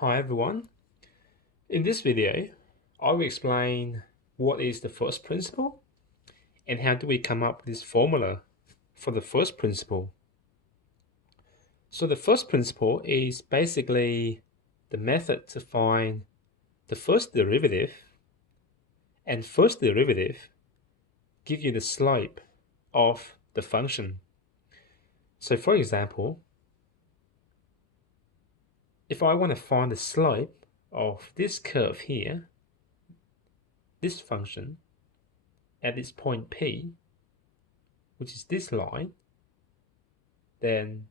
Hi everyone. In this video, I will explain what is the first principle and how do we come up with this formula for the first principle. So the first principle is basically the method to find the first derivative, and first derivative give you the slope of the function. So for example, if I want to find the slope of this curve here, this function, at this point P, which is this line, then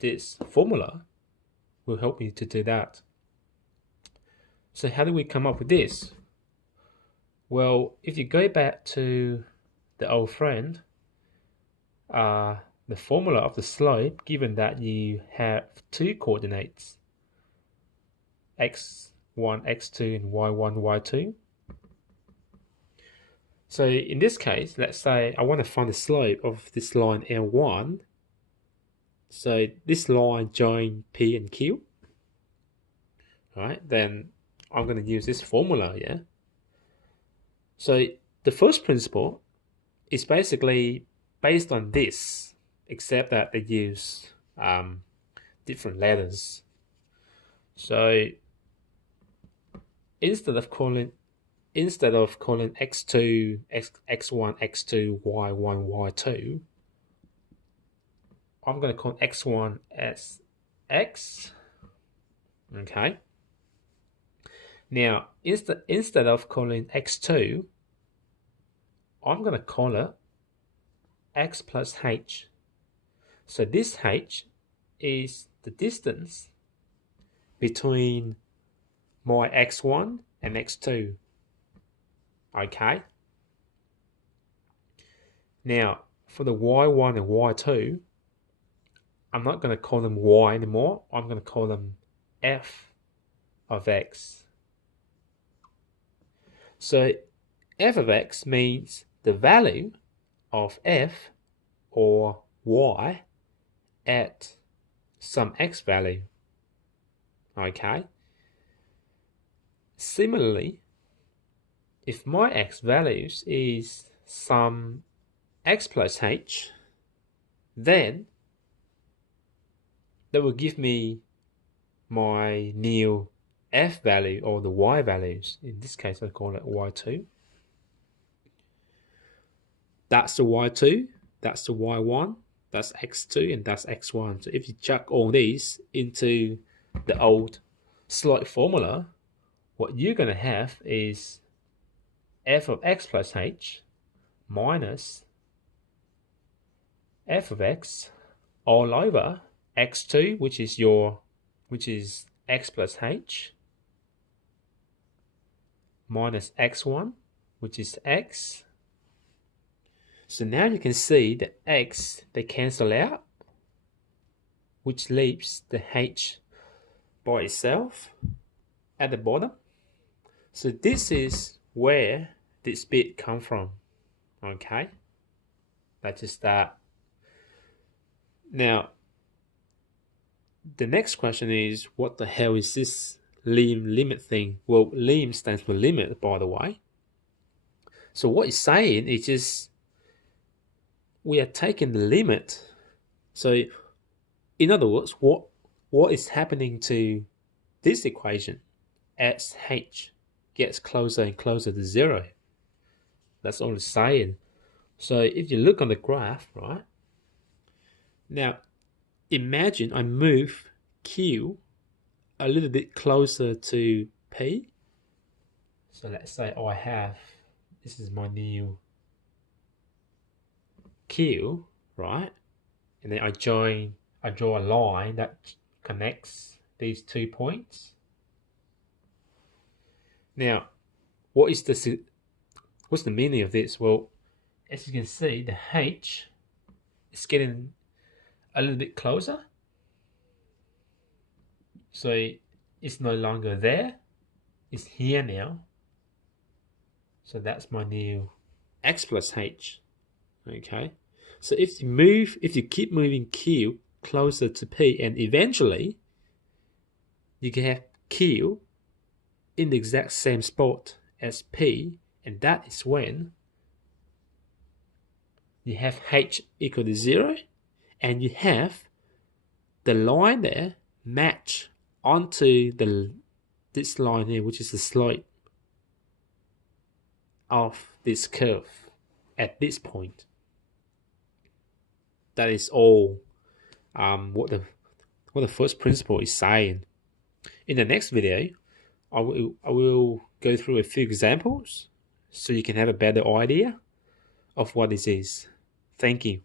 this formula will help me to do that. So how do we come up with this? Well, if you go back to the old friend, the formula of the slope, given that you have two coordinates, x1, x2, and y1, y2. So in this case, let's say I want to find the slope of this line L1. So this line join P and Q. Right, then I'm going to use this formula, yeah? So the first principle is basically based on this, except that they use different letters. So instead of calling x2 x1 x2 y1 y2, I'm going to call x1 as x. Okay. Now instead of calling x2, I'm going to call it x plus h. So this h is the distance between my x1 and x2. Okay. Now for the y1 and y2, I'm not going to call them y anymore. I'm going to call them f of x. So f of x means the value of f or y at some x value. Okay. Similarly, if my x values is some x plus h, then that will give me my new f value or the y values. In this case, I call it y2. That's the y2, that's the y1, that's x2, and that's x1. So if you chuck all these into the old slope formula, what you're going to have is f of x plus h minus f of x all over x2, which is x plus h, minus x1, which is x. So now you can see the x, they cancel out, which leaves the h by itself at the bottom. So this is where this bit come from. Okay, let's just start. Now, the next question is, what the hell is this limit thing? Well, lim stands for limit, by the way. So what it's saying is just we are taking the limit. So in other words, what is happening to this equation as h gets closer and closer to zero? That's all it's saying. So if you look on the graph, right? Now, imagine I move Q a little bit closer to P. So let's say I have, this is my new Q, right? And then I draw a line that connects these 2 points. Now, what's the meaning of this? Well, as you can see, the H is getting a little bit closer. So it's no longer there, it's here now. So that's my new x plus h. Okay. So if you keep moving Q closer to P, and eventually you can have Q in the exact same spot as P, and that is when you have H equal to 0, and you have the line there match onto this line here, which is the slope of this curve at this point. That is all what the first principle is saying. In the next video, I will go through a few examples so you can have a better idea of what this is. Thank you.